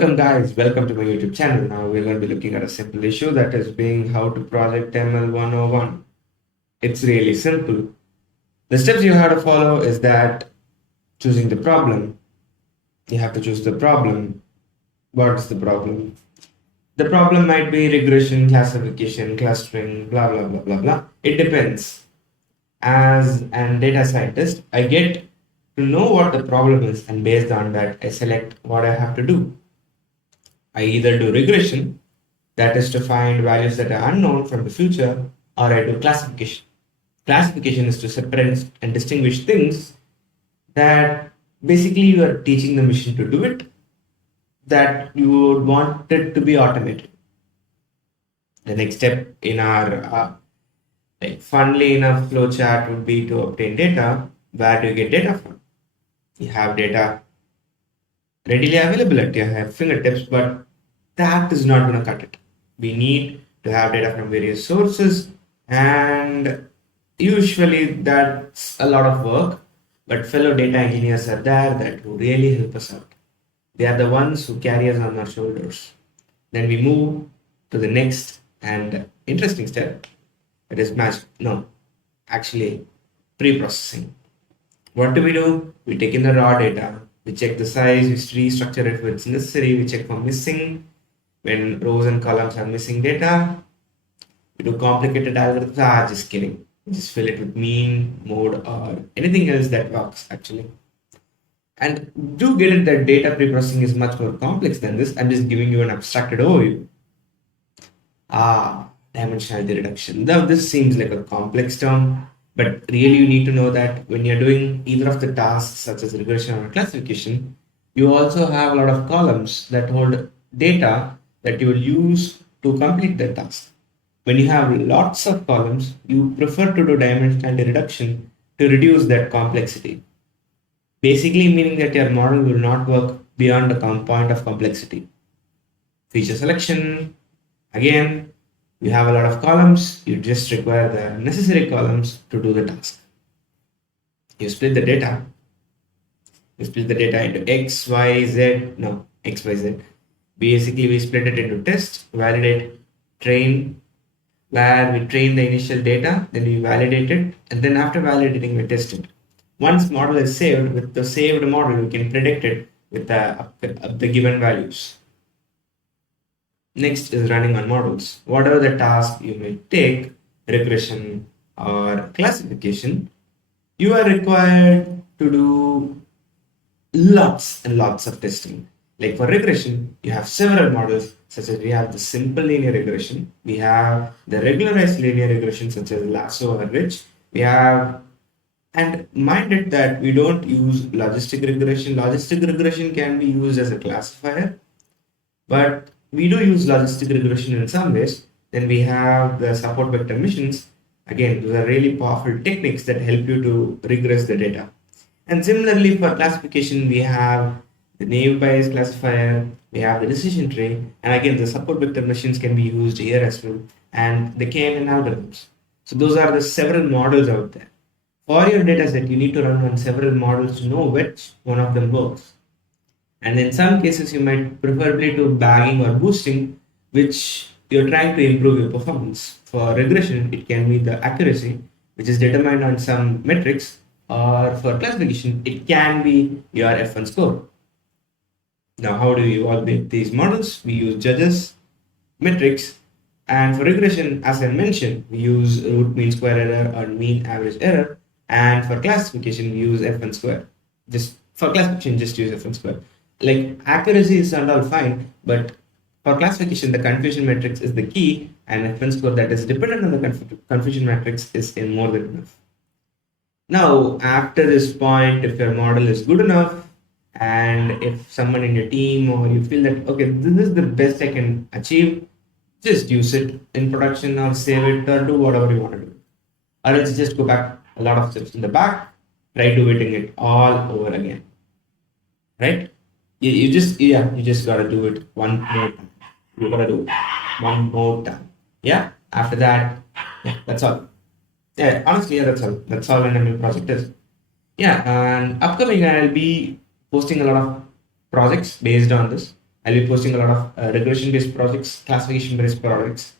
Welcome guys, welcome to my YouTube channel. Now we're going to be looking at a simple issue that is being how to project ML 101. It's really simple. The steps you have to follow is that choosing the problem. You have to choose the problem. What's the problem? The problem might be regression, classification, clustering, blah blah blah blah blah. It depends. As an data scientist, I get to know what the problem is, and based on that, I select what I have to do. I either do regression, that is to find values that are unknown from the future, or I do classification. Classification is to separate and distinguish things that basically you are teaching the machine to do it, that you would want it to be automated. The next step in our funnily enough flowchart would be to obtain data. Where do you get data from? You have data readily available at your fingertips, but that is not going to cut it. We need to have data from various sources, and usually that's a lot of work, but fellow data engineers are there that will really help us out. They are the ones who carry us on our shoulders. Then we move to the next and interesting step, that is pre-processing. What do? We take in the raw data, we check the size, we restructure it if it's necessary, we check for missing, when rows and columns are missing data, we do complicated algorithms. Just kidding. Just fill it with mean, mode, or anything else that works actually. And do get it that data pre-processing is much more complex than this. I'm just giving you an abstracted overview. Dimensionality reduction. Now this seems like a complex term, but really you need to know that when you're doing either of the tasks such as regression or classification, you also have a lot of columns that hold data that you will use to complete the task. When you have lots of columns, you prefer to do dimensionality reduction to reduce that complexity. Basically meaning that your model will not work beyond the point of complexity. Feature selection, again, you have a lot of columns, you just require the necessary columns to do the task. You split the data into X, Y, Z, Basically, we split it into test, validate, train, where we train the initial data, then we validate it, and then after validating, we test it. Once model is saved, with the saved model, we can predict it with the given values. Next is running on models. Whatever the task you may take, regression or classification, you are required to do lots and lots of testing. Like for regression, you have several models, such as we have the simple linear regression, we have the regularized linear regression, such as lasso or ridge, and mind it that we don't use logistic regression. Logistic regression can be used as a classifier, but we do use logistic regression in some ways. Then we have the support vector machines. Again, those are really powerful techniques that help you to regress the data. And similarly for classification, we have the naive Bayes classifier, we have the decision tree, and again, the support vector machines can be used here as well, and the KNN algorithms. So those are the several models out there. For your dataset, you need to run on several models to know which one of them works. And in some cases, you might preferably do bagging or boosting, which you're trying to improve your performance. For regression, it can be the accuracy, which is determined on some metrics, or for classification, it can be your F1 score. Now, how do you evaluate these models? We use judges, metrics, and for regression, as I mentioned, we use root mean square error or mean average error, and for classification, we use F1 square. Just for classification, just use F1 square. Like accuracy is not all fine, but for classification, the confusion matrix is the key, and F1 score that is dependent on the confusion matrix is in more than enough. Now, after this point, if your model is good enough, and if someone in your team or you feel that, okay, this is the best I can achieve, just use it in production or save it or do whatever you want to do. Or else just go back a lot of steps in the back, try doing it all over again. Right? You just gotta do it one more time. You gotta do it one more time. Yeah? After that, yeah, that's all. Yeah, honestly, yeah, that's all. That's all an ML project is. Yeah, and upcoming I'll be posting a lot of projects based on this. I'll be posting a lot of regression based projects, classification based projects,